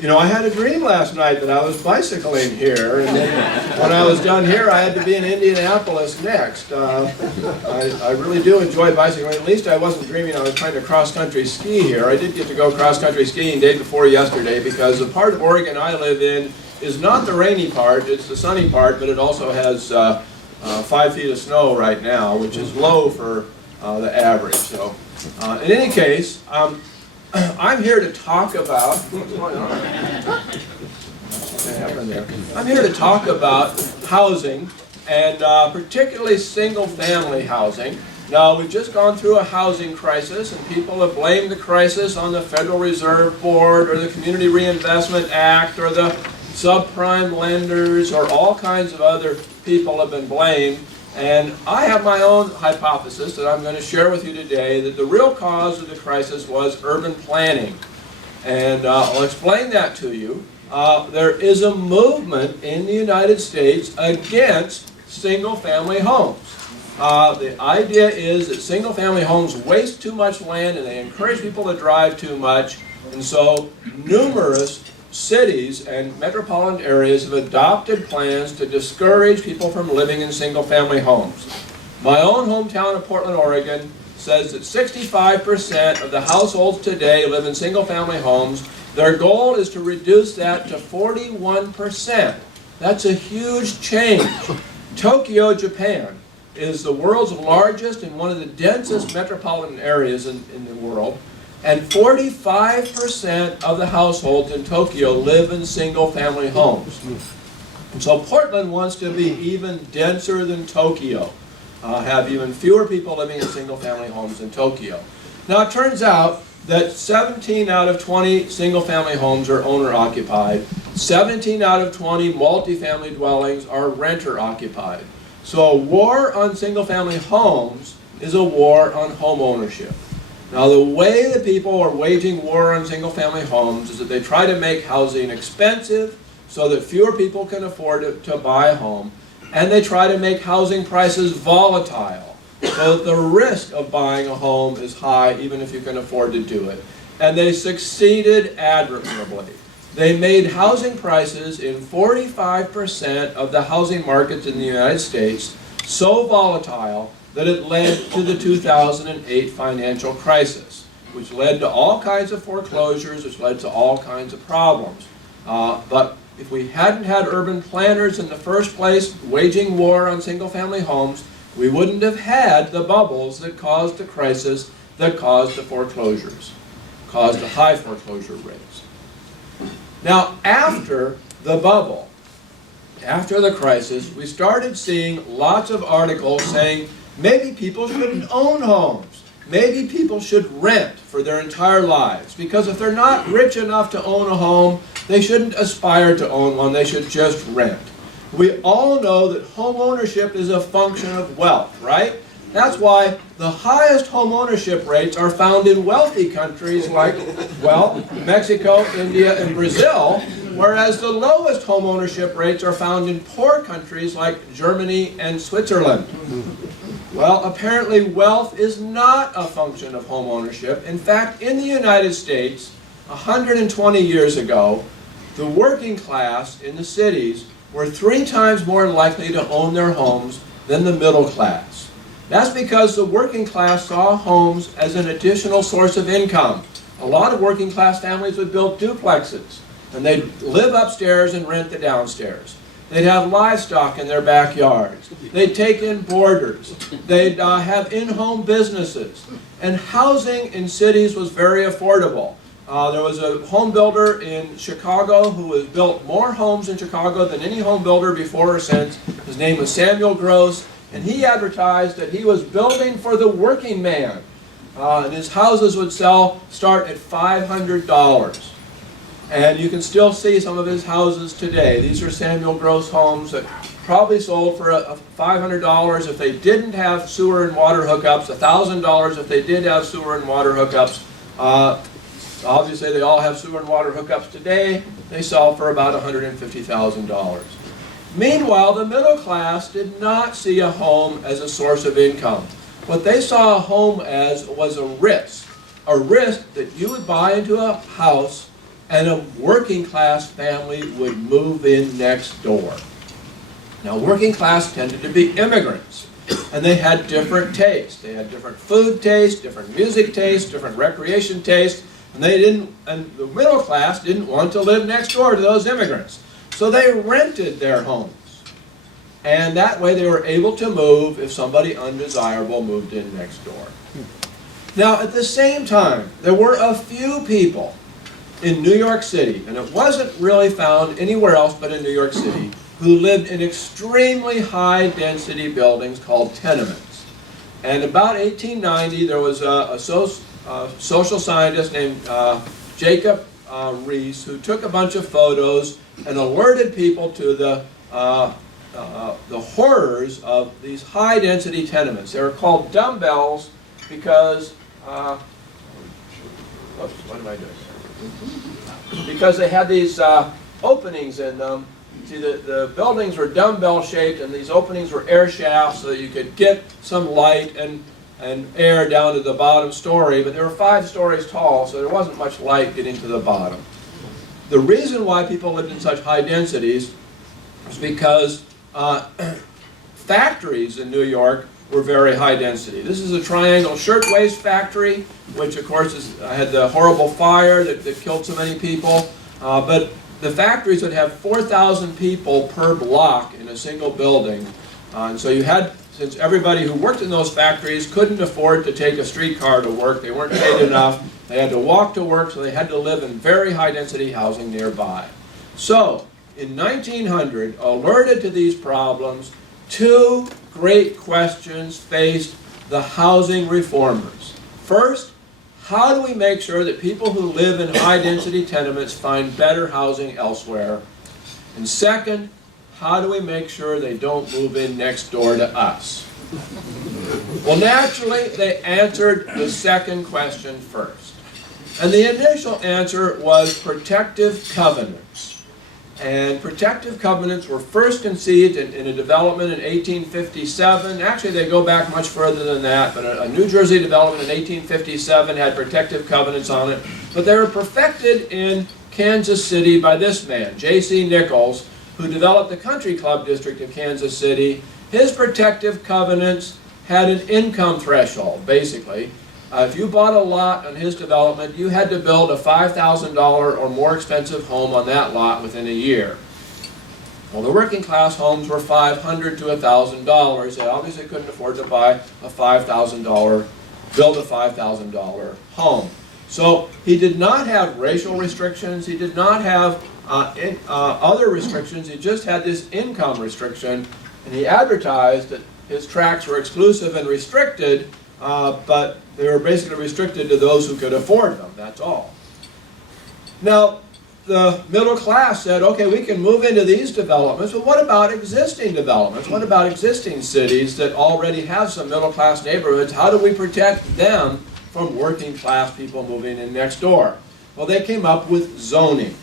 You know, I had a dream last night that I was bicycling here, and then when I was done here, I had to be in Indianapolis next. I really do enjoy bicycling. At least I wasn't dreaming I was trying to cross-country ski here. I did get to go cross-country skiing day before yesterday because the part of Oregon I live in is not the rainy part, it's the sunny part, but it also has 5 feet of snow right now, which is low for the average. So, in any case, I'm here to talk about what's going on. What happened there? I'm here to talk about housing, and particularly single-family housing. Now, we've just gone through a housing crisis, and people have blamed the crisis on the Federal Reserve Board, or the Community Reinvestment Act, or the subprime lenders, or all kinds of other people have been blamed. And I have my own hypothesis that I'm going to share with you today, that the real cause of the crisis was urban planning. And I'll explain that to you. There is a movement in the United States against single-family homes. The idea is that single-family homes waste too much land and they encourage people to drive too much. And so numerous cities and metropolitan areas have adopted plans to discourage people from living in single-family homes. My own hometown of Portland, Oregon, says that 65% of the households today live in single-family homes. Their goal is to reduce that to 41%. That's a huge change. Tokyo, Japan, is the world's largest and one of the densest metropolitan areas in the world. And 45% of the households in Tokyo live in single-family homes. And so Portland wants to be even denser than Tokyo, have even fewer people living in single-family homes in Tokyo. Now it turns out that 17 out of 20 single-family homes are owner-occupied. 17 out of 20 multifamily dwellings are renter-occupied. So a war on single-family homes is a war on home ownership. Now, the way that people are waging war on single-family homes is that they try to make housing expensive so that fewer people can afford to buy a home, and they try to make housing prices volatile so that the risk of buying a home is high even if you can afford to do it. And they succeeded admirably. They made housing prices in 45% of the housing markets in the United States so volatile that it led to the 2008 financial crisis, which led to all kinds of foreclosures, which led to all kinds of problems. But if we hadn't had urban planners in the first place waging war on single-family homes, we wouldn't have had the bubbles that caused the crisis, that caused the foreclosures, caused the high foreclosure rates. Now, after the bubble, after the crisis, we started seeing lots of articles saying, maybe people shouldn't own homes. Maybe people should rent for their entire lives. Because if they're not rich enough to own a home, they shouldn't aspire to own one. They should just rent. We all know that home ownership is a function of wealth, right? That's why the highest home ownership rates are found in wealthy countries like, well, Mexico, India, and Brazil, whereas the lowest home ownership rates are found in poor countries like Germany and Switzerland. Well, apparently wealth is not a function of home ownership. In fact, in the United States, 120 years ago, the working class in the cities were 3 times more likely to own their homes than the middle class. That's because the working class saw homes as an additional source of income. A lot of working class families would build duplexes, and they'd live upstairs and rent the downstairs. They'd have livestock in their backyards. They'd take in boarders. They'd have in-home businesses. And housing in cities was very affordable. There was a home builder in Chicago who has built more homes in Chicago than any home builder before or since. His name was Samuel Gross, and he advertised that he was building for the working man. And his houses would start at $500. And you can still see some of his houses today. These are Samuel Gross homes that probably sold for $500 if they didn't have sewer and water hookups, $1,000 if they did have sewer and water hookups. Obviously, they all have sewer and water hookups today. They sell for about $150,000. Meanwhile, the middle class did not see a home as a source of income. What they saw a home as was a risk that you would buy into a house and a working class family would move in next door. Now, working class tended to be immigrants, and they had different tastes. They had different food tastes, different music tastes, different recreation tastes, and the middle class didn't want to live next door to those immigrants. So they rented their homes. And that way they were able to move if somebody undesirable moved in next door. Now, at the same time, there were a few people in New York City, and it wasn't really found anywhere else but in New York City, who lived in extremely high-density buildings called tenements. And about 1890, there was a social scientist named Jacob Riis who took a bunch of photos and alerted people to the horrors of these high-density tenements. They were called dumbbells because, oops, what am I doing? Because they had these openings in them. See, the buildings were dumbbell-shaped, and these openings were air shafts so that you could get some light and air down to the bottom story, but they were 5 stories tall, so there wasn't much light getting to the bottom. The reason why people lived in such high densities was because factories in New York were very high density. This is a Triangle Shirtwaist Factory, which of course had the horrible fire that killed so many people, but the factories would have 4,000 people per block in a single building. And so you had, since everybody who worked in those factories couldn't afford to take a streetcar to work, they weren't paid enough, they had to walk to work, so they had to live in very high density housing nearby. So, in 1900, alerted to these problems, 2 great questions faced the housing reformers. First, how do we make sure that people who live in high-density tenements find better housing elsewhere? And second, how do we make sure they don't move in next door to us? Well, naturally, they answered the second question first. And the initial answer was protective covenants. And protective covenants were first conceived in a development in 1857. Actually, they go back much further than that, but a New Jersey development in 1857 had protective covenants on it. But they were perfected in Kansas City by this man, J.C. Nichols, who developed the Country Club district of Kansas City. His protective covenants had an income threshold, basically. If you bought a lot on his development, you had to build a $5,000 or more expensive home on that lot within a year. Well, the working class homes were $500 to $1,000. They obviously couldn't afford to buy a build a $5,000 home. So he did not have racial restrictions. He did not have other restrictions. He just had this income restriction, and he advertised that his tracts were exclusive and restricted, but they were basically restricted to those who could afford them, that's all. Now, the middle class said, okay, we can move into these developments, but what about existing developments? What about existing cities that already have some middle class neighborhoods? How do we protect them from working class people moving in next door? Well, they came up with zoning.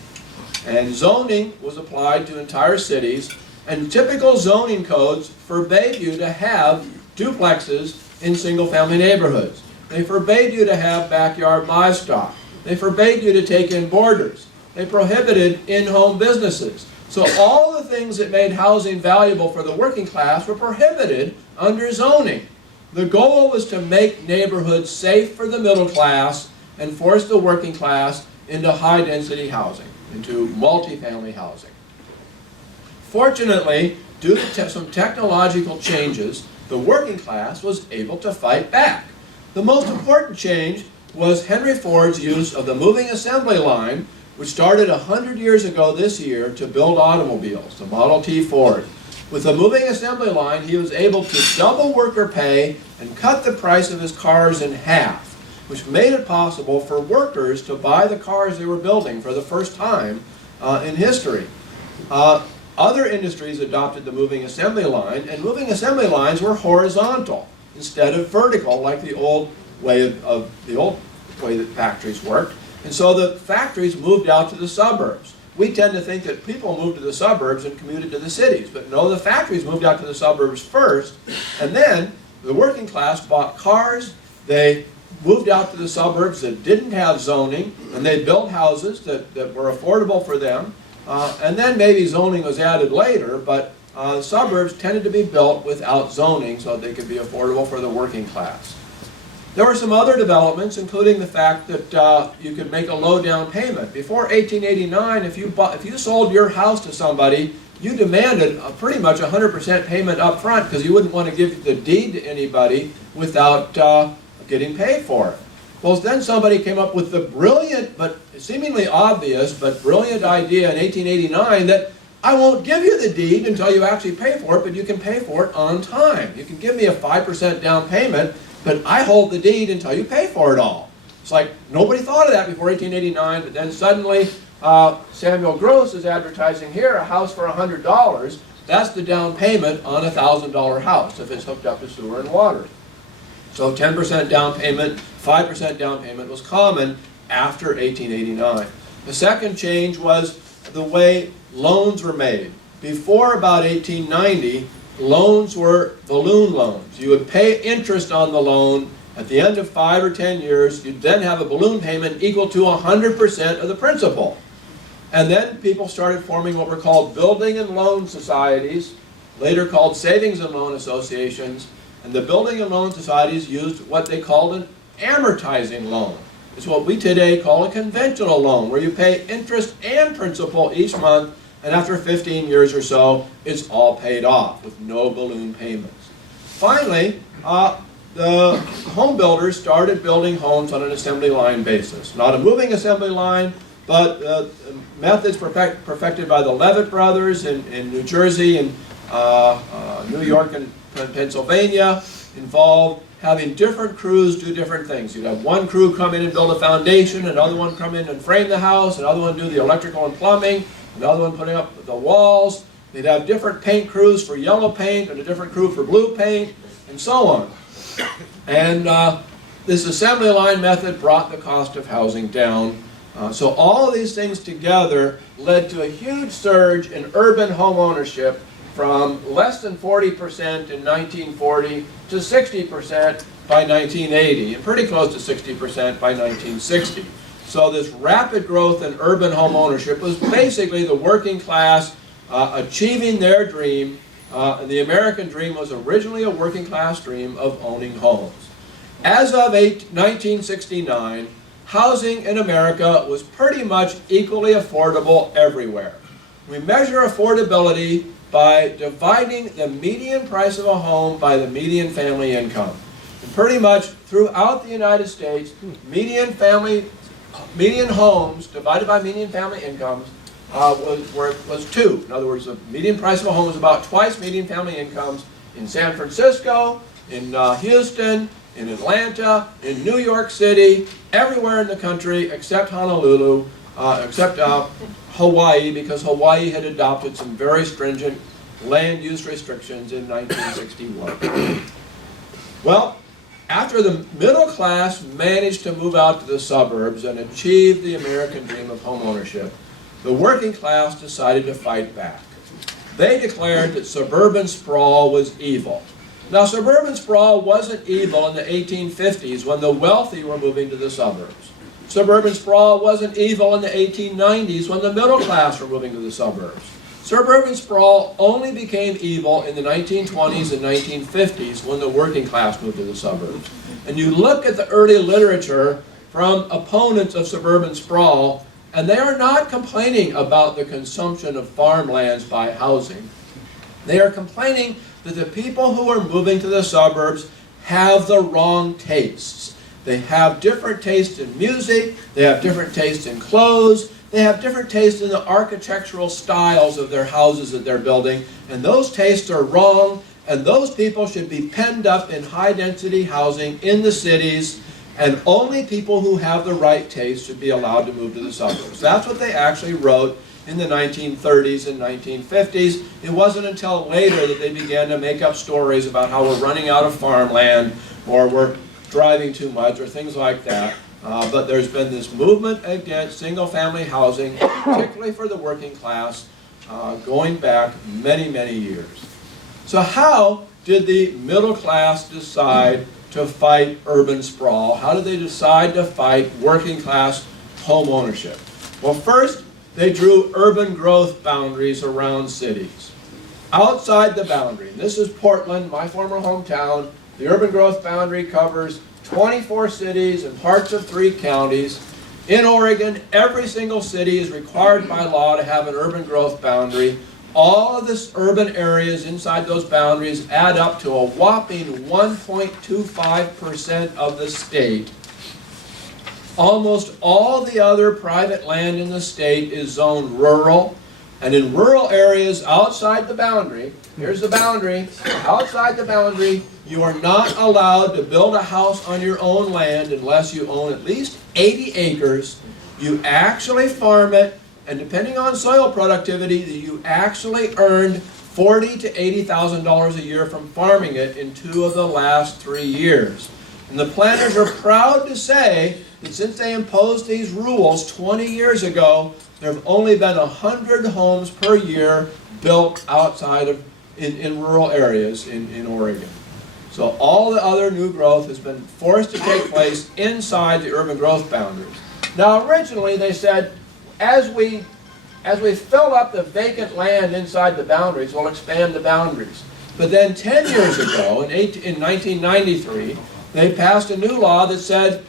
And zoning was applied to entire cities, and typical zoning codes forbade you to have duplexes in single-family neighborhoods. They forbade you to have backyard livestock. They forbade you to take in boarders. They prohibited in-home businesses. So all the things that made housing valuable for the working class were prohibited under zoning. The goal was to make neighborhoods safe for the middle class and force the working class into high-density housing, into multifamily housing. Fortunately, due to some technological changes, the working class was able to fight back. The most important change was Henry Ford's use of the moving assembly line, which started 100 years ago this year to build automobiles, the Model T Ford. With the moving assembly line, he was able to double worker pay and cut the price of his cars in half, which made it possible for workers to buy the cars they were building for the first time in history. Other industries adopted the moving assembly line, and moving assembly lines were horizontal instead of vertical, like the old way that factories worked. And so the factories moved out to the suburbs. We tend to think that people moved to the suburbs and commuted to the cities, but no, the factories moved out to the suburbs first, and then the working class bought cars, they moved out to the suburbs that didn't have zoning, and they built houses that were affordable for them. And then maybe zoning was added later, but suburbs tended to be built without zoning so they could be affordable for the working class. There were some other developments, including the fact that you could make a low down payment. Before 1889, if you sold your house to somebody, you demanded pretty much 100% payment up front because you wouldn't want to give the deed to anybody without getting paid for it. Well, then somebody came up with the brilliant, but seemingly obvious, but brilliant idea in 1889 that I won't give you the deed until you actually pay for it, but you can pay for it on time. You can give me a 5% down payment, but I hold the deed until you pay for it all. It's like nobody thought of that before 1889, but then suddenly Samuel Gross is advertising here a house for $100. That's the down payment on a $1,000 house if it's hooked up to sewer and water. So 10% down payment, 5% down payment was common after 1889. The second change was the way loans were made. Before about 1890, loans were balloon loans. You would pay interest on the loan. At the end of 5 or 10 years, you'd then have a balloon payment equal to 100% of the principal. And then people started forming what were called building and loan societies, later called savings and loan associations. And the building and loan societies used what they called an amortizing loan. It's what we today call a conventional loan, where you pay interest and principal each month, and after 15 years or so, it's all paid off with no balloon payments. Finally, the home builders started building homes on an assembly line basis. Not a moving assembly line, but methods perfected by the Levitt brothers in New Jersey and New York and Pennsylvania involved having different crews do different things. You'd have one crew come in and build a foundation, another one come in and frame the house, another one do the electrical and plumbing, another one putting up the walls. They'd have different paint crews for yellow paint and a different crew for blue paint, and so on. And this assembly line method brought the cost of housing down. So all of these things together led to a huge surge in urban home ownership from less than 40% in 1940 to 60% by 1980, and pretty close to 60% by 1960. So this rapid growth in urban home ownership was basically the working class achieving their dream. And the American dream was originally a working class dream of owning homes. As of 1969, housing in America was pretty much equally affordable everywhere. We measure affordability by dividing the median price of a home by the median family income. And pretty much throughout the United States, median homes divided by median family incomes was 2. In other words, the median price of a home was about twice median family incomes in San Francisco, in Houston, in Atlanta, in New York City, everywhere in the country except Honolulu, except Hawaii, because Hawaii had adopted some very stringent land use restrictions in 1961. Well, after the middle class managed to move out to the suburbs and achieve the American dream of home ownership, the working class decided to fight back. They declared that suburban sprawl was evil. Now, suburban sprawl wasn't evil in the 1850s when the wealthy were moving to the suburbs. Suburban sprawl wasn't evil in the 1890s when the middle class were moving to the suburbs. Suburban sprawl only became evil in the 1920s and 1950s when the working class moved to the suburbs. And you look at the early literature from opponents of suburban sprawl, and they are not complaining about the consumption of farmlands by housing. They are complaining that the people who are moving to the suburbs have the wrong tastes. They have different tastes in music, they have different tastes in clothes, they have different tastes in the architectural styles of their houses that they're building, and those tastes are wrong, and those people should be penned up in high-density housing in the cities, and only people who have the right taste should be allowed to move to the suburbs. That's what they actually wrote in the 1930s and 1950s. It wasn't until later that they began to make up stories about how we're running out of farmland, or we're driving too much, or things like that. But there's been this movement against single-family housing, particularly for the working class, going back many, many years. So how did the middle class decide to fight urban sprawl? How did they decide to fight working class home ownership? Well, first, they drew urban growth boundaries around cities. Outside the boundary, and this is Portland, my former hometown, the urban growth boundary covers 24 cities and parts of 3 counties. In Oregon, every single city is required by law to have an urban growth boundary. All of the urban areas inside those boundaries add up to a whopping 1.25% of the state. Almost all the other private land in the state is zoned rural. And in rural areas outside the boundary, here's the boundary, outside the boundary, you are not allowed to build a house on your own land unless you own at least 80 acres. You actually farm it, and depending on soil productivity, you actually earned $40,000 to $80,000 a year from farming it in 2 of the last 3 years. And the planners are proud to say that since they imposed these rules 20 years ago, there have only been 100 homes per year built outside of, in rural areas in Oregon. So all the other new growth has been forced to take place inside the urban growth boundaries. Now originally they said, as we fill up the vacant land inside the boundaries, we'll expand the boundaries. But then 10 years ago, in 1993, they passed a new law that said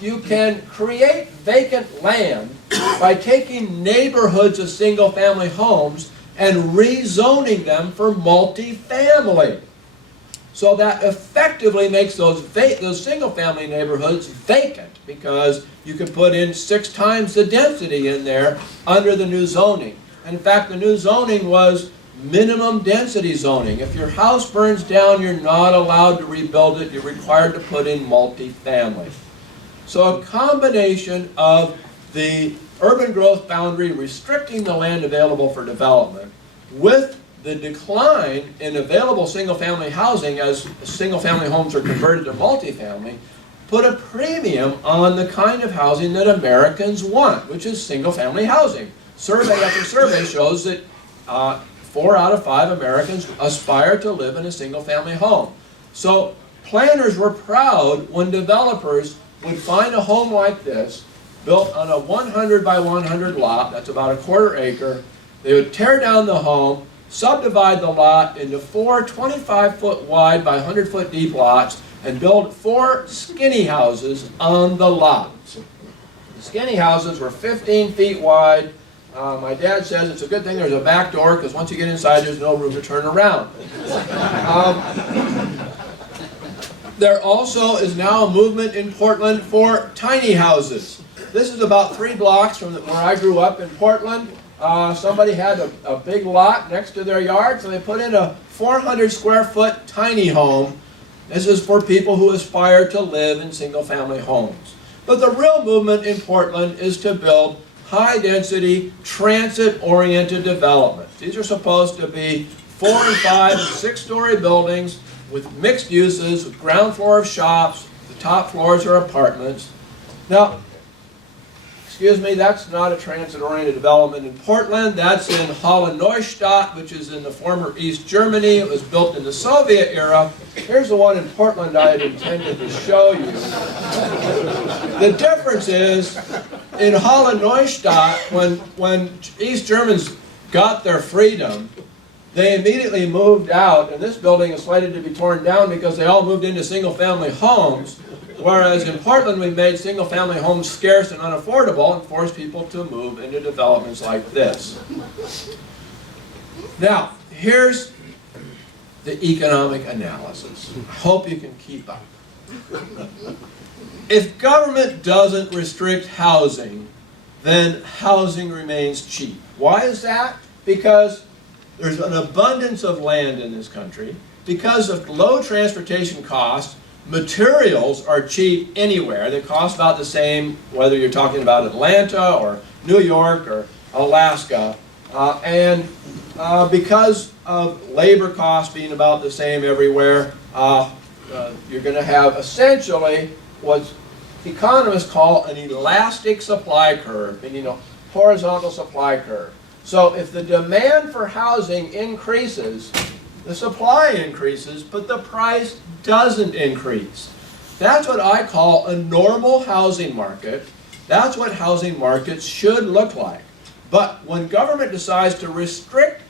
you can create vacant land by taking neighborhoods of single-family homes and rezoning them for multifamily. So that effectively makes those single-family neighborhoods vacant, because you can put in 6 times the density in there under the new zoning. In fact, the new zoning was minimum density zoning. If your house burns down, you're not allowed to rebuild it. You're required to put in multifamily. So a combination of the urban growth boundary restricting the land available for development with the decline in available single-family housing as single-family homes are converted to multifamily put a premium on the kind of housing that Americans want, which is single-family housing. Survey after survey shows that 4 out of 5 Americans aspire to live in a single-family home. So planners were proud when developers would find a home like this, built on a 100 by 100 lot, that's about a 1/4 acre. They would tear down the home, subdivide the lot into 4 25-foot wide by 100-foot deep lots, and build 4 skinny houses on the lots. The skinny houses were 15 feet wide. My dad says it's a good thing there's a back door, because once you get inside, there's no room to turn around. There also is now a movement in Portland for tiny houses. This is about 3 blocks from where I grew up in Portland. Somebody had a big lot next to their yard, so they put in a 400 square foot tiny home. This is for people who aspire to live in single-family homes. But the real movement in Portland is to build high-density, transit-oriented developments. These are supposed to be 4 and 5 and 6-story buildings with mixed uses, with ground floor of shops, the top floors are apartments. Now, excuse me, that's not a transit-oriented development in Portland. That's in Halle-Neustadt, which is in the former East Germany. It was built in the Soviet era. Here's the one in Portland I had intended to show you. The difference is, in Halle-Neustadt, when East Germans got their freedom, they immediately moved out, and this building is slated to be torn down because they all moved into single-family homes. Whereas in Portland, we made single-family homes scarce and unaffordable and forced people to move into developments like this. Now, here's the economic analysis. I hope you can keep up. If government doesn't restrict housing, then housing remains cheap. Why is that? Because there's an abundance of land in this country. Because of low transportation costs, materials are cheap anywhere. They cost about the same whether you're talking about Atlanta or New York or Alaska. Because of labor costs being about the same everywhere, you're going to have essentially what economists call an elastic supply curve, meaning a horizontal supply curve. So if the demand for housing increases, the supply increases, but the price doesn't increase. That's what I call a normal housing market. That's what housing markets should look like. But when government decides to restrict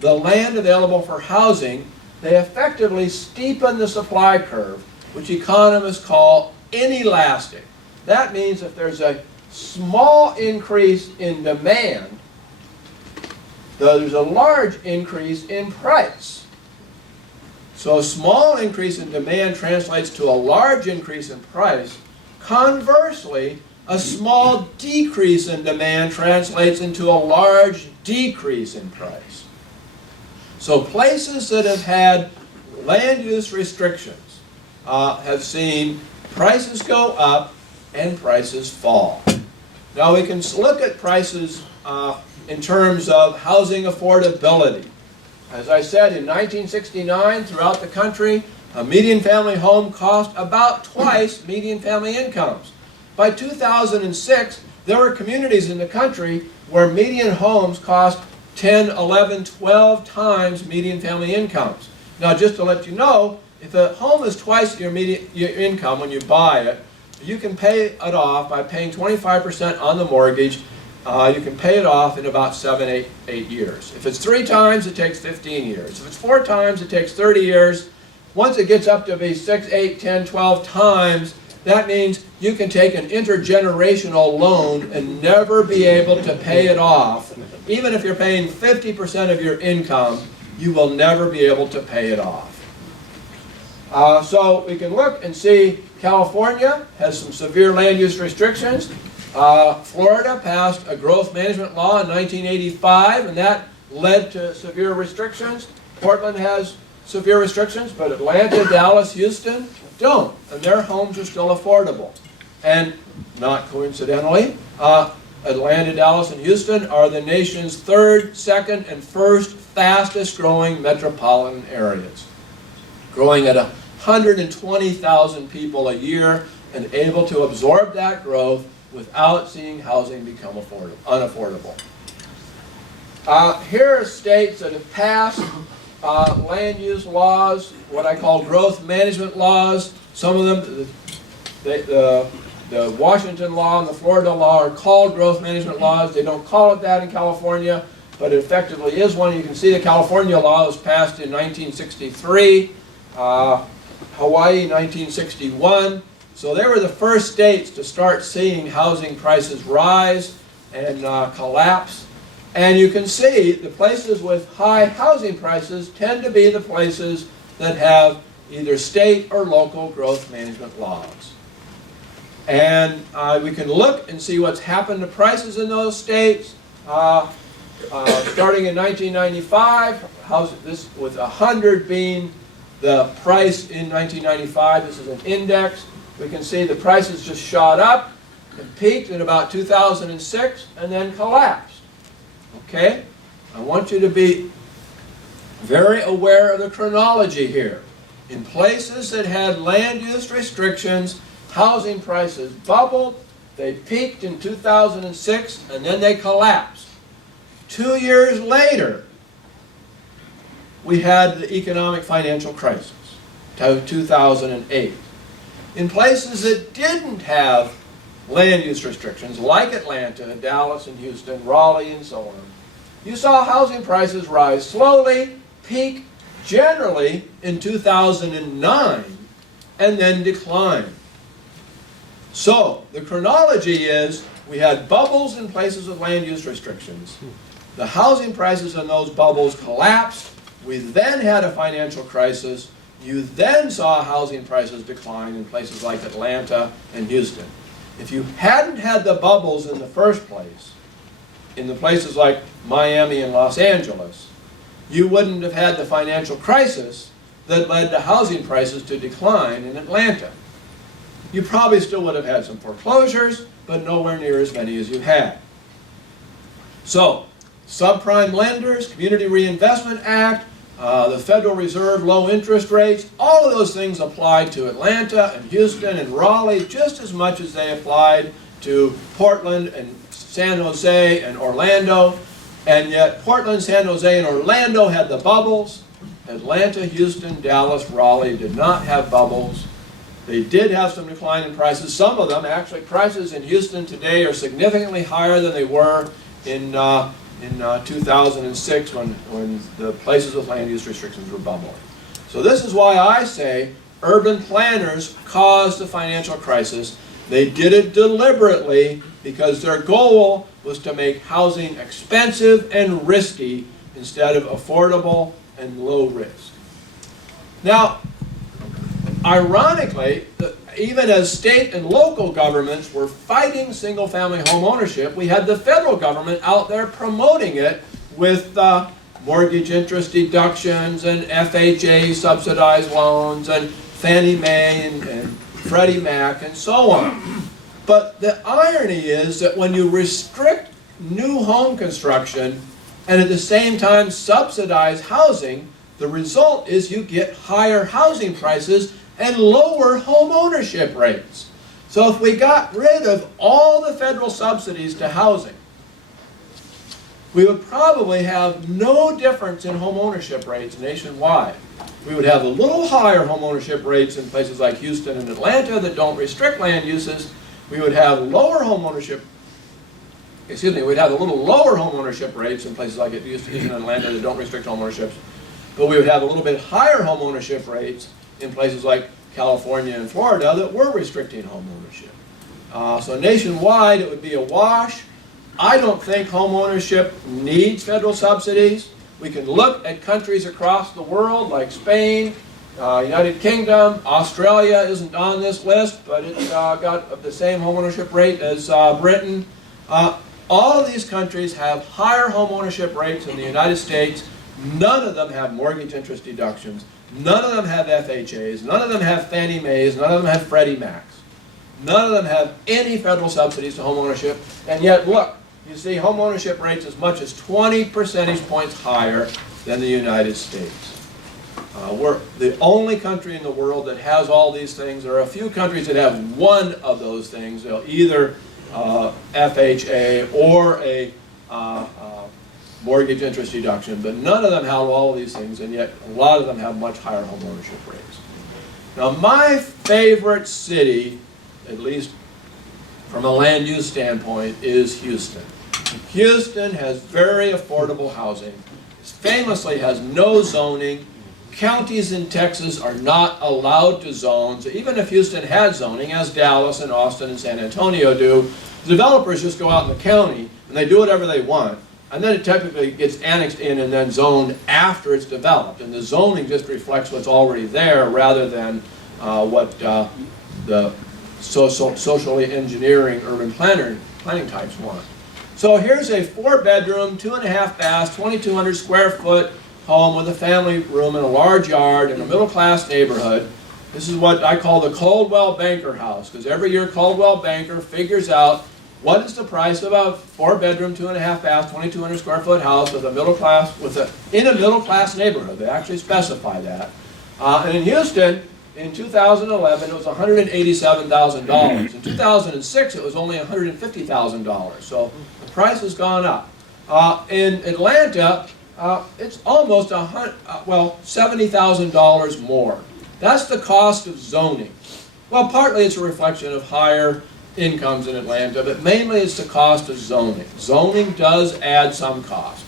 the land available for housing, they effectively steepen the supply curve, which economists call inelastic. That means if there's a small increase in demand, there's a large increase in price. So a small increase in demand translates to a large increase in price. Conversely, a small decrease in demand translates into a large decrease in price. So places that have had land use restrictions have seen prices go up and prices fall. Now we can look at prices in terms of housing affordability. As I said, in 1969, throughout the country, a median family home cost about twice median family incomes. By 2006, there were communities in the country where median homes cost 10, 11, 12 times median family incomes. Now, just to let you know, if a home is twice your income when you buy it, you can pay it off by paying 25% on the mortgage. You can pay it off in about 7, 8 years. If it's 3 times, it takes 15 years. If it's 4 times, it takes 30 years. Once it gets up to be 6, 8, 10, 12 times, that means you can take an intergenerational loan and never be able to pay it off. Even if you're paying 50% of your income, you will never be able to pay it off. So we can look and see California has some severe land use restrictions. Florida passed a growth management law in 1985, and that led to severe restrictions. Portland has severe restrictions, but Atlanta, Dallas, Houston don't, and their homes are still affordable. And not coincidentally, Atlanta, Dallas, and Houston are the nation's 3rd, 2nd, and 1st fastest growing metropolitan areas, growing at 120,000 people a year and able to absorb that growth without seeing housing become unaffordable. Here are states that have passed land use laws, what I call growth management laws. Some of them, the Washington law and the Florida law are called growth management laws. They don't call it that in California, but it effectively is one. You can see the California law was passed in 1963, Hawaii 1961. So they were the first states to start seeing housing prices rise and collapse. And you can see the places with high housing prices tend to be the places that have either state or local growth management laws. And we can look and see what's happened to prices in those states. Starting in 1995, this with 100 being the price in 1995. This is an index. We can see the prices just shot up and peaked in about 2006 and then collapsed. Okay? I want you to be very aware of the chronology here. In places that had land use restrictions, housing prices bubbled, they peaked in 2006, and then they collapsed. 2 years later, we had the economic financial crisis, 2008. In places that didn't have land use restrictions, like Atlanta, Dallas, and Houston, Raleigh, and so on, you saw housing prices rise slowly, peak generally in 2009, and then decline. So, the chronology is, we had bubbles in places with land use restrictions. The housing prices in those bubbles collapsed. We then had a financial crisis. You then saw housing prices decline in places like Atlanta and Houston. If you hadn't had the bubbles in the first place, in the places like Miami and Los Angeles, you wouldn't have had the financial crisis that led to housing prices to decline in Atlanta. You probably still would have had some foreclosures, but nowhere near as many as you had. So, subprime lenders, Community Reinvestment Act, the Federal Reserve low interest rates, all of those things applied to Atlanta and Houston and Raleigh just as much as they applied to Portland and San Jose and Orlando. And yet Portland, San Jose, and Orlando had the bubbles. Atlanta, Houston, Dallas, Raleigh did not have bubbles. They did have some decline in prices. Some of them, actually, prices in Houston today are significantly higher than they were in 2006 when the places with land use restrictions were bubbling. So this is why I say urban planners caused the financial crisis. They did it deliberately because their goal was to make housing expensive and risky instead of affordable and low risk. Now, ironically, even as state and local governments were fighting single-family home ownership, we had the federal government out there promoting it with mortgage interest deductions and FHA subsidized loans and Fannie Mae and Freddie Mac and so on. But the irony is that when you restrict new home construction and at the same time subsidize housing, the result is you get higher housing prices and lower home ownership rates. So if we got rid of all the federal subsidies to housing, we would probably have no difference in home ownership rates nationwide. We would have a little higher home ownership rates in places like Houston and Atlanta that don't restrict land uses. We would have lower home ownership, we'd have a little lower home ownership rates in places like Houston and Atlanta that don't restrict home ownership. But we would have a little bit higher home ownership rates in places like California and Florida that were restricting home ownership. So nationwide it would be a wash. I don't think home ownership needs federal subsidies. We can look at countries across the world like Spain, United Kingdom, Australia isn't on this list, but it's got the same home ownership rate as Britain. All of these countries have higher home ownership rates than the United States. None of them have mortgage interest deductions. None of them have FHAs. None of them have Fannie Mae's. None of them have Freddie Mac's. None of them have any federal subsidies to home ownership. And yet, look, you see home ownership rates as much as 20 percentage points higher than the United States. We're the only country in the world that has all these things. There are a few countries that have one of those things, either FHA or a mortgage interest deduction, but none of them have all of these things, and yet a lot of them have much higher home ownership rates. Now, my favorite city, at least from a land use standpoint, is Houston. Houston has very affordable housing. It famously has no zoning. Counties in Texas are not allowed to zone. So even if Houston had zoning, as Dallas and Austin and San Antonio do, developers just go out in the county and they do whatever they want. And then it typically gets annexed in and then zoned after it's developed. And the zoning just reflects what's already there rather than what the socially engineering urban planning types want. So here's a 4-bedroom, 2.5 baths, 2,200 square foot home with a family room and a large yard in a middle-class neighborhood. This is what I call the Coldwell banker house, because every year Coldwell banker figures out what is the price of a 4-bedroom, 2.5 bath, 2,200 square foot house with a in a middle-class neighborhood. They actually specify that. And in Houston, in 2011, it was $187,000. In 2006, it was only $150,000. So the price has gone up. In Atlanta, it's almost $70,000 more. That's the cost of zoning. Well, partly it's a reflection of higher incomes in Atlanta, but mainly it's the cost of zoning. Zoning does add some cost.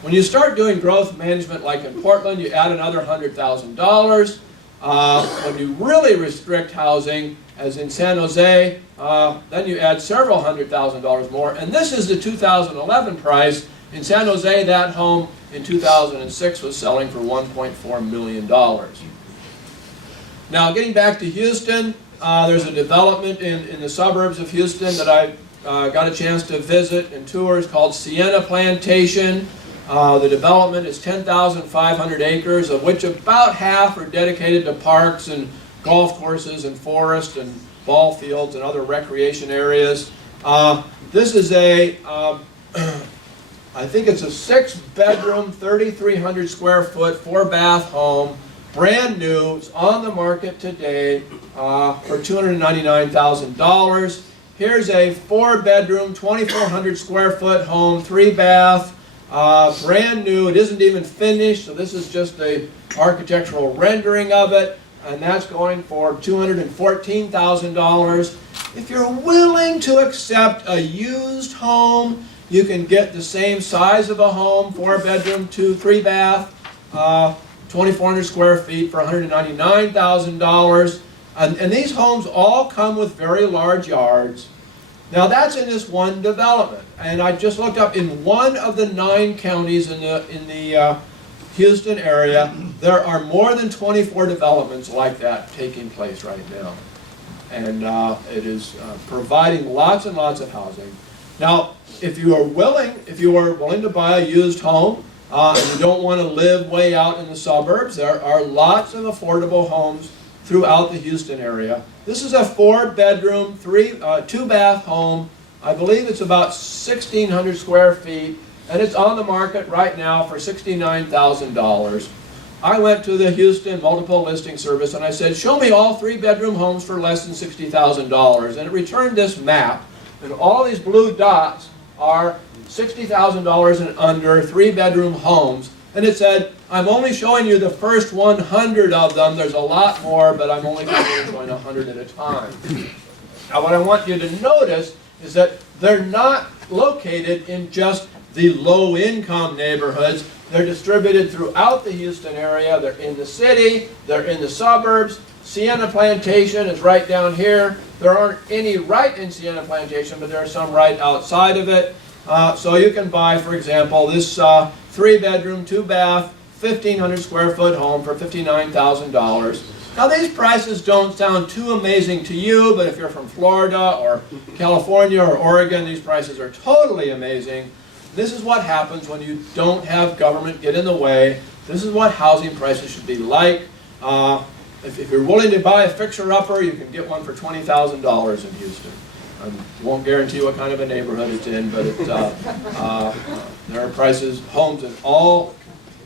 When you start doing growth management like in Portland, you add another $100,000. When you really restrict housing, as in San Jose, then you add several $100,000 more. And this is the 2011 price. In San Jose, that home in 2006 was selling for $1.4 million. Now, getting back to Houston, there's a development in the suburbs of Houston that I got a chance to visit and tour. It's called Sienna Plantation. The development is 10,500 acres, of which about half are dedicated to parks and golf courses and forests and ball fields and other recreation areas. This is I think it's a 6-bedroom, 3,300 square foot, 4-bath home, brand new. It's on the market today for $299,000. Here's a 4-bedroom, 2,400 square foot home, 3-bath, brand new. It isn't even finished, so this is just the architectural rendering of it. and that's going for $214,000. If you're willing to accept a used home, you can get the same size of a home, 4-bedroom, 3-bath, 2,400 square feet for $199,000. And these homes all come with very large yards. Now that's in this one development. And I just looked up, in one of the 9 counties in the Houston area, there are more than 24 developments like that taking place right now. And it is providing lots and lots of housing. Now, if you are willing to buy a used home, and you don't want to live way out in the suburbs, there are lots of affordable homes throughout the Houston area. This is a 4-bedroom, 2-bath home. I believe it's about 1,600 square feet, and it's on the market right now for $69,000. I went to the Houston Multiple Listing Service and I said, show me all 3-bedroom homes for less than $60,000. And it returned this map, and all these blue dots are $60,000 and under 3-bedroom homes. And it said, I'm only showing you the first 100 of them. There's a lot more, but I'm only showing 100 at a time. Now what I want you to notice is that they're not located in just the low-income neighborhoods. They're distributed throughout the Houston area. They're in the city, they're in the suburbs. Sienna Plantation is right down here. There aren't any right in Sienna Plantation, but there are some right outside of it. So you can buy, for example, this 3-bedroom, 2-bath, 1,500 square foot home for $59,000. Now these prices don't sound too amazing to you, but if you're from Florida or California or Oregon, these prices are totally amazing. This is what happens when you don't have government get in the way. This is what housing prices should be like. If you're willing to buy a fixer-upper, you can get one for $20,000 in Houston. I won't guarantee what kind of a neighborhood it's in, but there are homes in all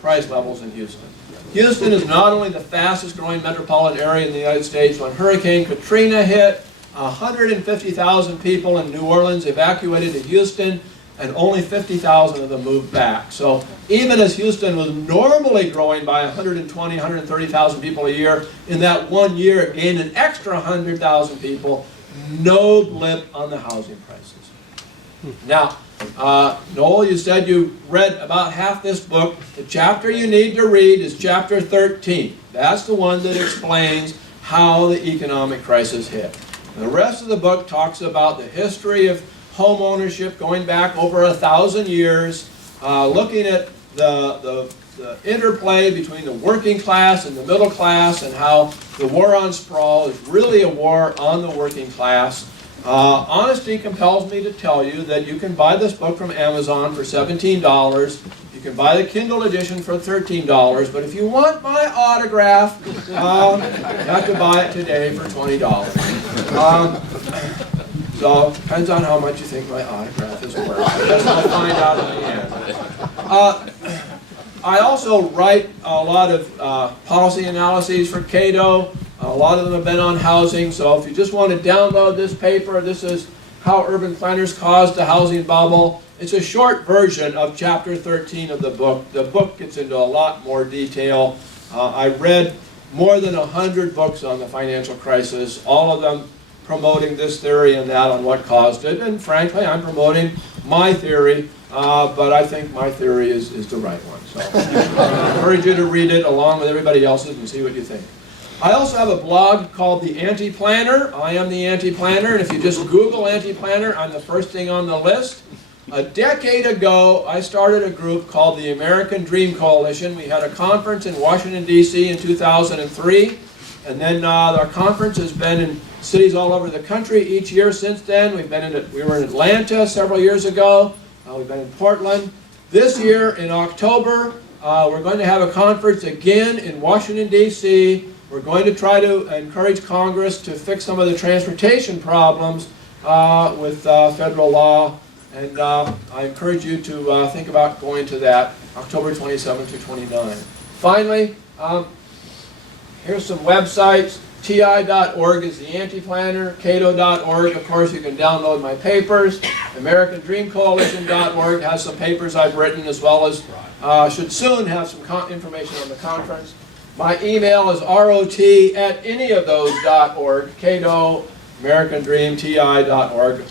price levels in Houston. Houston is not only the fastest growing metropolitan area in the United States. When Hurricane Katrina hit, 150,000 people in New Orleans evacuated to Houston, and only 50,000 of them moved back. So even as Houston was normally growing by 120,000, 130,000 people a year, in that 1 year it gained an extra 100,000 people. No blip on the housing prices. Now, Noel, you said you read about half this book. The chapter you need to read is chapter 13. That's the one that explains how the economic crisis hit. And the rest of the book talks about the history of home ownership going back over 1,000 years, looking at the interplay between the working class and the middle class, and how the war on sprawl is really a war on the working class. Honesty compels me to tell you that you can buy this book from Amazon for $17. You can buy the Kindle edition for $13, but if you want my autograph, you have to buy it today for $20. So it depends on how much you think my autograph is worth. I guess we'll find out in the end. I also write a lot of policy analyses for CATO. A lot of them have been on housing, so if you just want to download this paper, this is How Urban Planners Caused the Housing Bubble. It's a short version of chapter 13 of the book. The book gets into a lot more detail. I read more than 100 books on the financial crisis, all of them promoting this theory and that on what caused it, and frankly I'm promoting my theory, but I think my theory is the right one. So I encourage you to read it along with everybody else's and see what you think. I also have a blog called The Anti-Planner. I am the Anti-Planner, and if you just Google Anti-Planner, I'm the first thing on the list. A decade ago, I started a group called the American Dream Coalition. We had a conference in Washington, D.C. in 2003, and then our conference has been in cities all over the country each year since then. We were in Atlanta several years ago. We've been in Portland. This year, in October, we're going to have a conference again in Washington, D.C. We're going to try to encourage Congress to fix some of the transportation problems with federal law. And I encourage you to think about going to that, October 27th to 29th. Finally, here's some websites. TI.org is the anti-planner. CATO.org, of course, you can download my papers. AmericanDreamCoalition.org has some papers I've written, as well as should soon have some information on the conference. My email is rot@anyofthose.org, CATO, AmericanDreamTI.org.